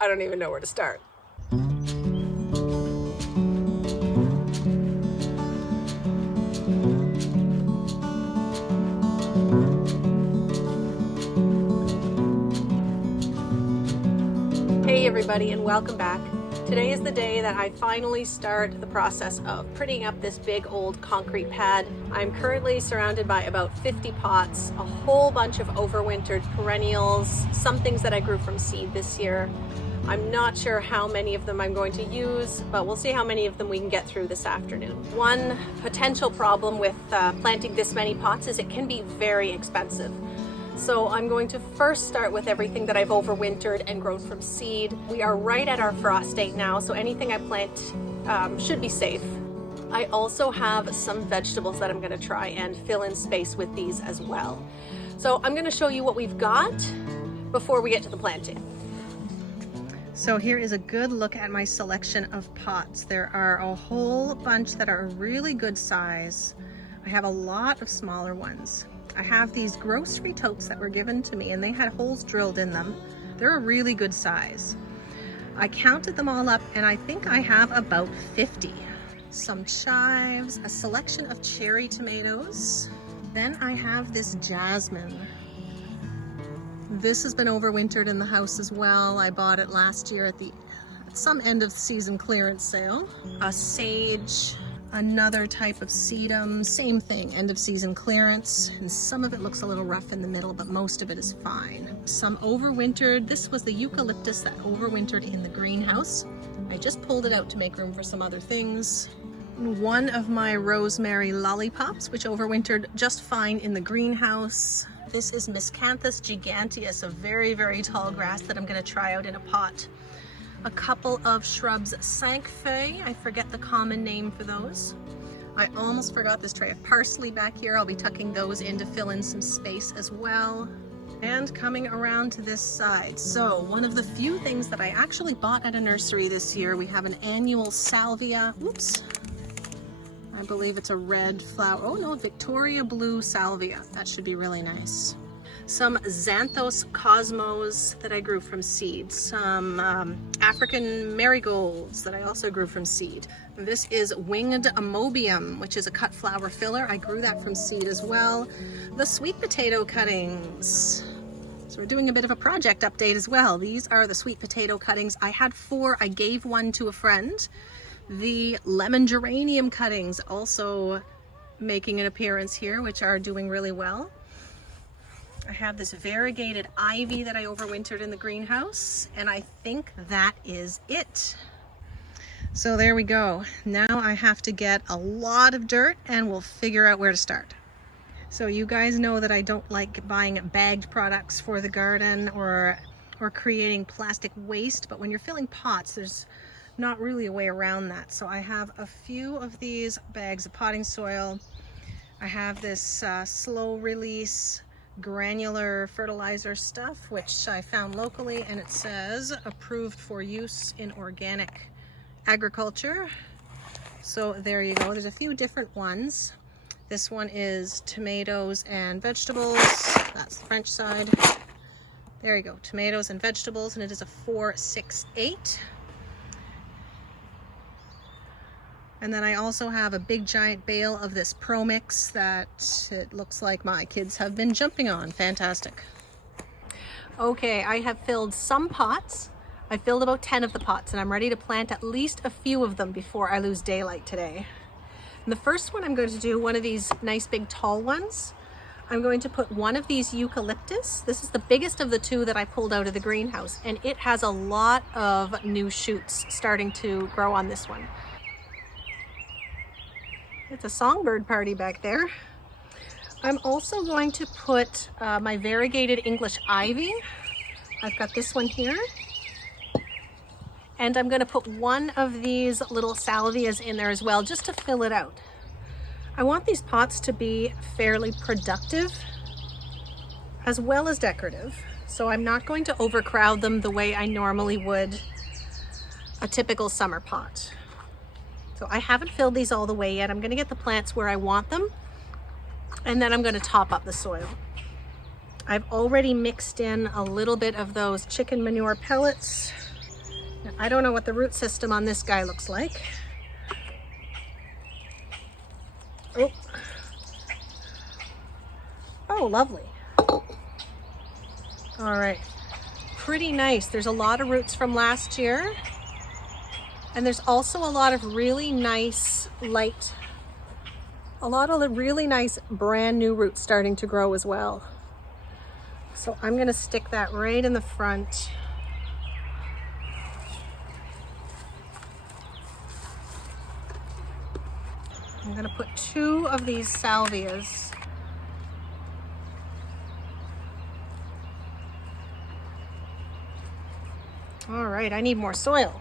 I don't even know where to start. Hey everybody, and welcome back. Today is the day that I finally start the process of prettying up this big old concrete pad. I'm currently surrounded by about 50 pots, a whole bunch of overwintered perennials, some things that I grew from seed this year. I'm not sure how many of them I'm going to use, but we'll see how many of them we can get through this afternoon. One potential problem with planting this many pots is it can be very expensive. So I'm going to first start with everything that I've overwintered and grown from seed. We are right at our frost date now, so anything I plant should be safe. I also have some vegetables that I'm going to try and fill in space with these as well. So I'm going to show you what we've got before we get to the planting. So here is a good look at my selection of pots. There are a whole bunch that are really good size. I have a lot of smaller ones. I have these grocery totes that were given to me and they had holes drilled in them. They're a really good size. I counted them all up and I think I have about 50. Some chives, a selection of cherry tomatoes. Then I have this jasmine. This has been overwintered in the house as well. I bought it last year at some end of season clearance sale. A sage. Another type of sedum, same thing, end of season clearance, and some of it looks a little rough in the middle, but most of it is fine. Some overwintered. This was the eucalyptus that overwintered in the greenhouse. I just pulled it out to make room for some other things. One of my rosemary lollipops, which overwintered just fine in the greenhouse. This is Miscanthus giganteus, a very, very tall grass that I'm going to try out in a pot. A couple of shrubs, cinquefeuille, I forget the common name for those. I almost forgot this tray of parsley back here. I'll be tucking those in to fill in some space as well. And coming around to this side. So one of the few things that I actually bought at a nursery this year, we have an annual salvia. Oops. I believe it's a red flower. Oh no, Victoria blue salvia. That should be really nice. Some Xanthos cosmos that I grew from seed, some African marigolds that I also grew from seed. This is winged amobium, which is a cut flower filler. I grew that from seed as well. The sweet potato cuttings. So we're doing a bit of a project update as well. These are the sweet potato cuttings. I had 4, I gave one to a friend. The lemon geranium cuttings also making an appearance here, which are doing really well. I have this variegated ivy that I overwintered in the greenhouse, and I think that is it. So there we go. Now I have to get a lot of dirt and we'll figure out where to start. So you guys know that I don't like buying bagged products for the garden or creating plastic waste, but when you're filling pots, there's not really a way around that. So I have a few of these bags of potting soil. I have this slow release granular fertilizer stuff, which I found locally, and it says approved for use in organic agriculture. So there you go. There's a few different ones. This one is tomatoes and vegetables. That's the French side. There you go, tomatoes and vegetables, and it is a 468. And then I also have a big giant bale of this Pro Mix that it looks like my kids have been jumping on. Fantastic. Okay, I have filled some pots. I filled about 10 of the pots and I'm ready to plant at least a few of them before I lose daylight today. And the first one I'm going to do, one of these nice big tall ones. I'm going to put one of these eucalyptus. This is the biggest of the 2 that I pulled out of the greenhouse, and it has a lot of new shoots starting to grow on this one. It's a songbird party back there. I'm also going to put my variegated English ivy. I've got this one here. And I'm going to put one of these little salvias in there as well, just to fill it out. I want these pots to be fairly productive as well as decorative. So I'm not going to overcrowd them the way I normally would a typical summer pot. So I haven't filled these all the way yet. I'm going to get the plants where I want them, and then I'm going to top up the soil. I've already mixed in a little bit of those chicken manure pellets I don't know what the root system on this guy looks like. Oh, oh, lovely. All right, pretty nice. There's a lot of roots from last year, and there's also a lot of really nice really nice brand new roots starting to grow as well. So I'm gonna stick that right in the front. I'm gonna put 2 of these salvias. All right, I need more soil.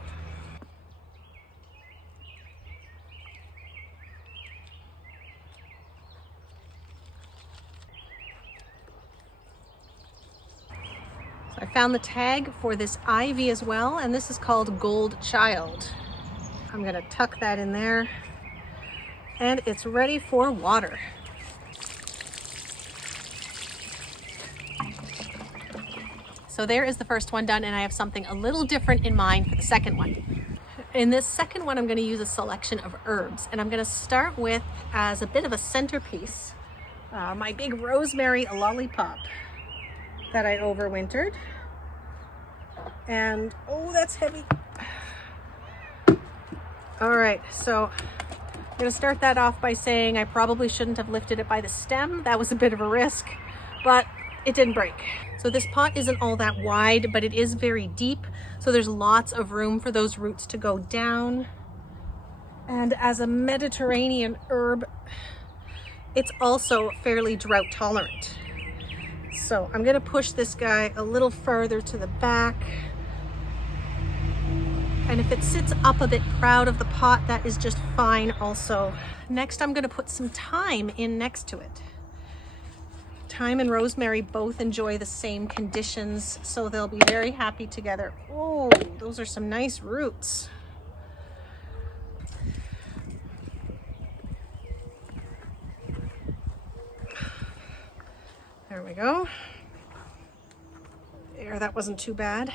So I found the tag for this ivy as well, and this is called Gold Child. I'm gonna tuck that in there, and it's ready for water. So there is the first one done, and I have something a little different in mind for the second one. In this second one, I'm going to use a selection of herbs, and I'm going to start with, as a bit of a centerpiece, my big rosemary lollipop that I overwintered. And, oh, that's heavy. All right, so I'm going to start that off by saying I probably shouldn't have lifted it by the stem. That was a bit of a risk, but it didn't break. So this pot isn't all that wide, but it is very deep. So there's lots of room for those roots to go down. And as a Mediterranean herb, it's also fairly drought tolerant. So I'm gonna push this guy a little further to the back. And if it sits up a bit proud of the pot, that is just fine also. Next, I'm gonna put some thyme in next to it. Thyme and rosemary both enjoy the same conditions, so they'll be very happy together. Oh, those are some nice roots. There we go. There, that wasn't too bad.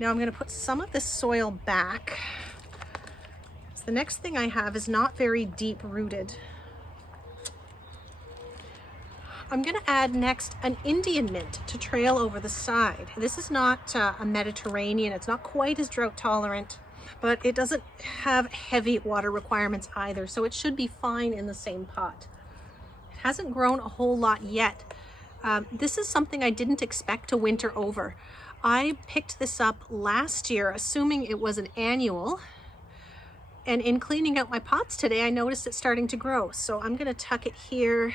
Now I'm going to put some of this soil back. So the next thing I have is not very deep rooted. I'm going to add next an Indian mint to trail over the side. This is not a Mediterranean. It's not quite as drought tolerant, but it doesn't have heavy water requirements either, so it should be fine in the same pot. It hasn't grown a whole lot yet. This is something I didn't expect to winter over. I picked this up last year, assuming it was an annual, and in cleaning out my pots today, I noticed it starting to grow. So I'm going to tuck it here,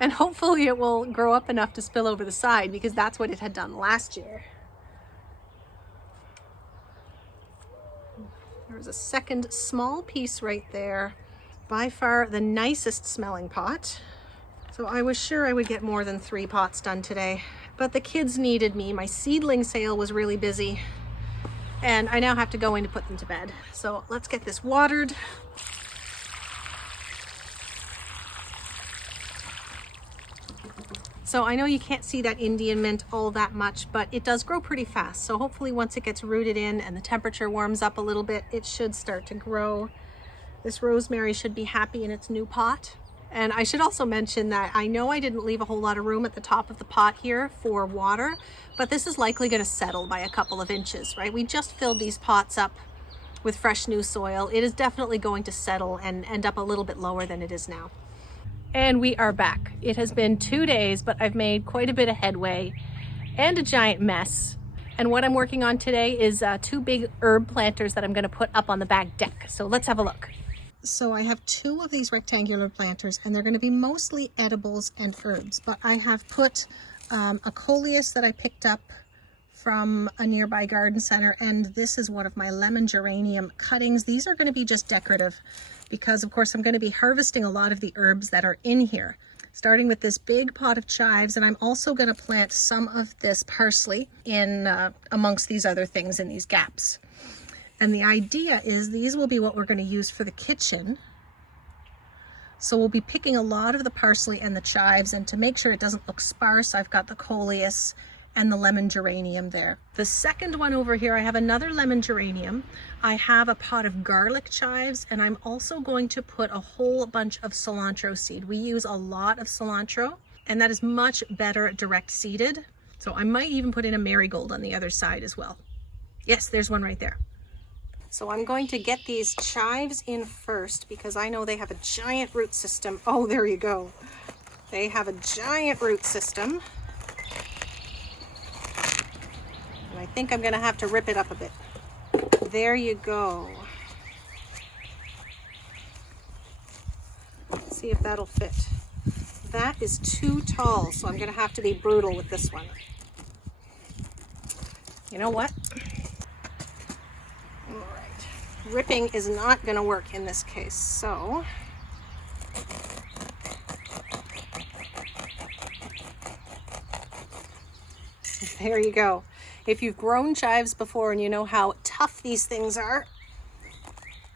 and hopefully it will grow up enough to spill over the side, because that's what it had done last year. There's a second small piece right there. By far the nicest smelling pot. So I was sure I would get more than 3 pots done today, but the kids needed me. My seedling sale was really busy, and I now have to go in to put them to bed. So let's get this watered. So I know you can't see that Indian mint all that much, but it does grow pretty fast. So hopefully once it gets rooted in and the temperature warms up a little bit, it should start to grow. This rosemary should be happy in its new pot. And I should also mention that I know I didn't leave a whole lot of room at the top of the pot here for water, but this is likely going to settle by a couple of inches, right? We just filled these pots up with fresh new soil. It is definitely going to settle and end up a little bit lower than it is now. And we are back. It has been 2 days, but I've made quite a bit of headway and a giant mess. And what I'm working on today is 2 big herb planters that I'm going to put up on the back deck. So let's have a look. So I have 2 of these rectangular planters, and they're going to be mostly edibles and herbs, but I have put a coleus that I picked up from a nearby garden center, and this is one of my lemon geranium cuttings. These are going to be just decorative because, of course, I'm going to be harvesting a lot of the herbs that are in here, starting with this big pot of chives, and I'm also going to plant some of this parsley in amongst these other things in these gaps. And the idea is these will be what we're going to use for the kitchen. So we'll be picking a lot of the parsley and the chives, and to make sure it doesn't look sparse, I've got the coleus and the lemon geranium there. The second one over here, I have another lemon geranium. I have a pot of garlic chives, and I'm also going to put a whole bunch of cilantro seed. We use a lot of cilantro, and that is much better direct seeded. So I might even put in a marigold on the other side as well. Yes, there's one right there. So I'm going to get these chives in first because I know they have a giant root system. Oh, there you go. They have a giant root system. And I think I'm gonna have to rip it up a bit. There you go. Let's see if that'll fit. That is too tall, so I'm gonna have to be brutal with this one. You know what? All right. Ripping is not gonna work in this case, so there you go. If you've grown chives before and you know how tough these things are,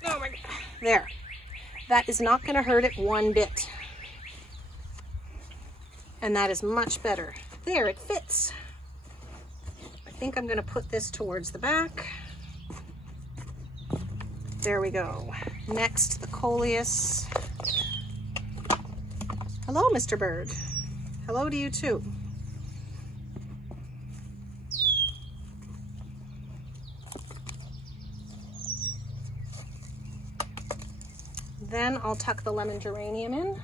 oh my God, there. That is not gonna hurt it one bit. And that is much better. There, it fits. I think I'm gonna put this towards the back. There we go. Next, the coleus. Hello, Mr. Bird. Hello to you too. Then I'll tuck the lemon geranium in.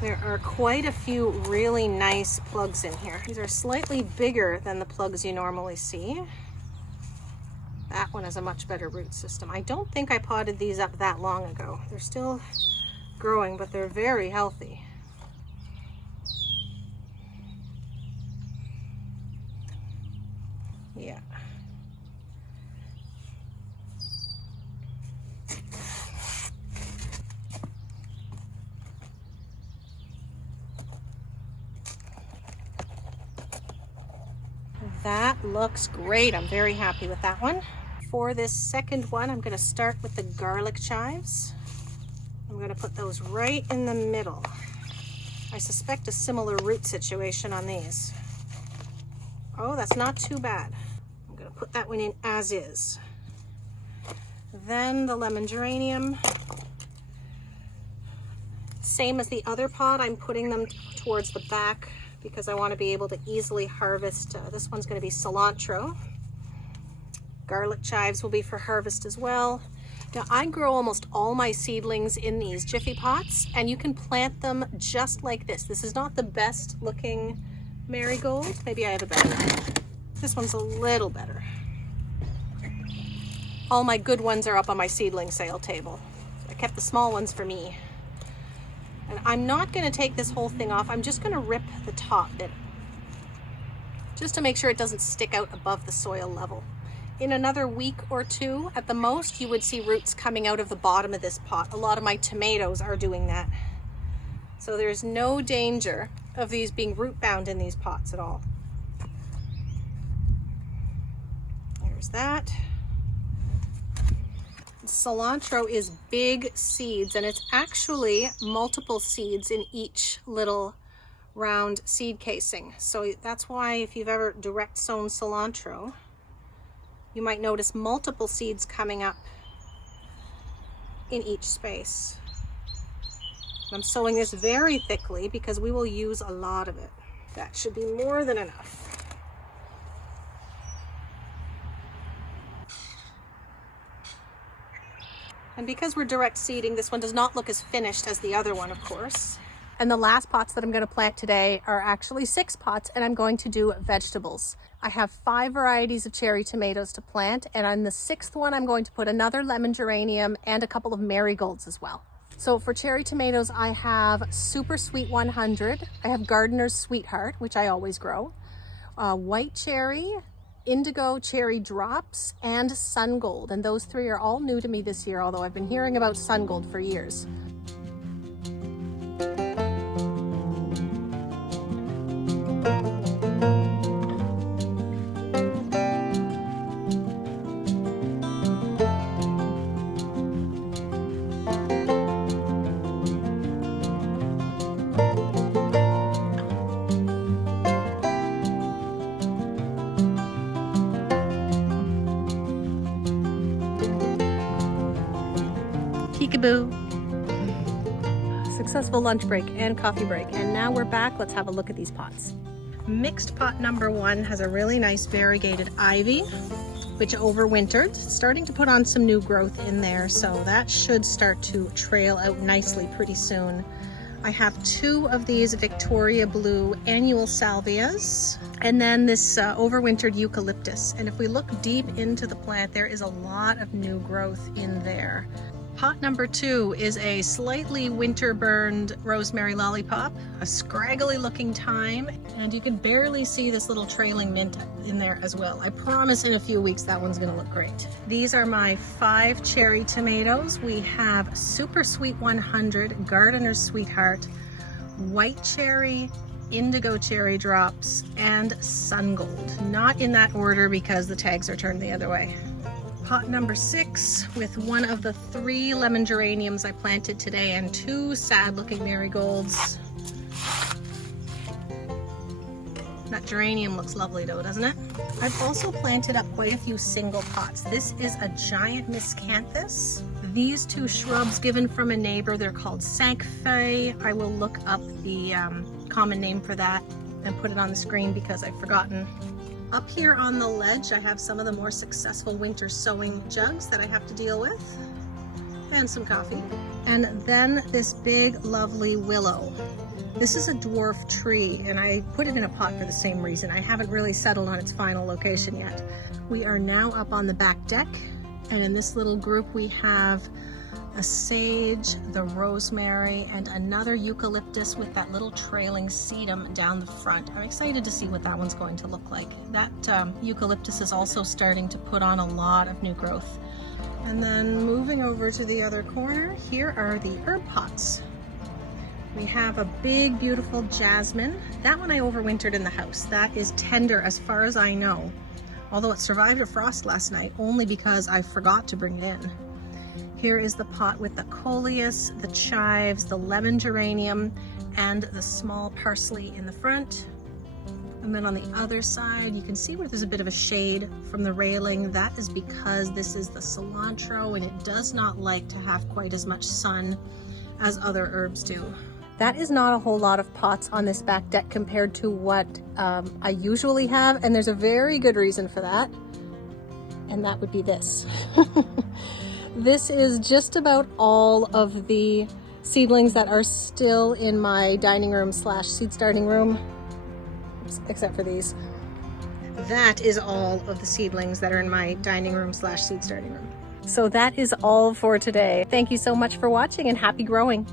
There are quite a few really nice plugs in here. These are slightly bigger than the plugs you normally see. That one has a much better root system. I don't think I potted these up that long ago. They're still growing, but they're very healthy. Yeah. That looks great. I'm very happy with that one. For this second one, I'm going to start with the garlic chives. I'm going to put those right in the middle. I suspect a similar root situation on these. Oh, that's not too bad. I'm going to put that one in as is. Then the lemon geranium. Same as the other pot, I'm putting them towards the back because I want to be able to easily harvest. This one's going to be cilantro. Garlic chives will be for harvest as well. Now, I grow almost all my seedlings in these Jiffy pots, and you can plant them just like this. This is not the best looking marigold. Maybe I have a better one. This one's a little better. All my good ones are up on my seedling sale table. I kept the small ones for me. And I'm not going to take this whole thing off. I'm just going to rip the top bit, just to make sure it doesn't stick out above the soil level. In another week or two, at the most, you would see roots coming out of the bottom of this pot. A lot of my tomatoes are doing that. So there's no danger of these being root bound in these pots at all. There's that. Cilantro is big seeds, and it's actually multiple seeds in each little round seed casing. So that's why if you've ever direct sown cilantro, you might notice multiple seeds coming up in each space. I'm sowing this very thickly because we will use a lot of it. That should be more than enough. And because we're direct seeding, this one does not look as finished as the other one, of course. And the last pots that I'm going to plant today are actually 6 pots, and I'm going to do vegetables. I have 5 varieties of cherry tomatoes to plant, and on the 6th one, I'm going to put another lemon geranium and a couple of marigolds as well. So for cherry tomatoes, I have Super Sweet 100. I have Gardener's Sweetheart, which I always grow. White cherry, Indigo Cherry Drops, and Sun Gold. And those 3 are all new to me this year, although I've been hearing about Sun Gold for years. boo. Successful lunch break and coffee break. And now we're back. Let's have a look at these pots. Mixed pot number 1 has a really nice variegated ivy, which overwintered. It's starting to put on some new growth in there, so that should start to trail out nicely pretty soon. I have 2 of these Victoria Blue annual salvias, and then this overwintered eucalyptus. And if we look deep into the plant, there is a lot of new growth in there. Pot number 2 is a slightly winter burned rosemary lollipop, a scraggly looking thyme, and you can barely see this little trailing mint in there as well. I promise in a few weeks that one's gonna look great. These are my 5 cherry tomatoes. We have Super Sweet 100, Gardener's Sweetheart, White Cherry, Indigo Cherry Drops, and Sun Gold. Not in that order because the tags are turned the other way. Pot number 6 with one of the 3 lemon geraniums I planted today and 2 sad looking marigolds. That geranium looks lovely though, doesn't it? I've also planted up quite a few single pots. This is a giant miscanthus. These 2 shrubs given from a neighbor, they're called Sancfei. I will look up the common name for that and put it on the screen because I've forgotten. Up here on the ledge, I have some of the more successful winter sowing jugs that I have to deal with, and some coffee. And then this big, lovely willow. This is a dwarf tree, and I put it in a pot for the same reason. I haven't really settled on its final location yet. We are now up on the back deck, and in this little group we have a sage, the rosemary, and another eucalyptus with that little trailing sedum down the front. I'm excited to see what that one's going to look like. That eucalyptus is also starting to put on a lot of new growth. And then moving over to the other corner, here are the herb pots. We have a big, beautiful jasmine. That one I overwintered in the house. That is tender as far as I know, although it survived a frost last night only because I forgot to bring it in. Here is the pot with the coleus, the chives, the lemon geranium, and the small parsley in the front. And then on the other side, you can see where there's a bit of a shade from the railing. That is because this is the cilantro and it does not like to have quite as much sun as other herbs do. That is not a whole lot of pots on this back deck compared to what I usually have, and there's a very good reason for that, and that would be this. This is just about all of the seedlings that are still in my dining room / seed starting room. Oops, except for these. That is all of the seedlings that are in my dining room / seed starting room. So that is all for today. Thank you so much for watching and happy growing.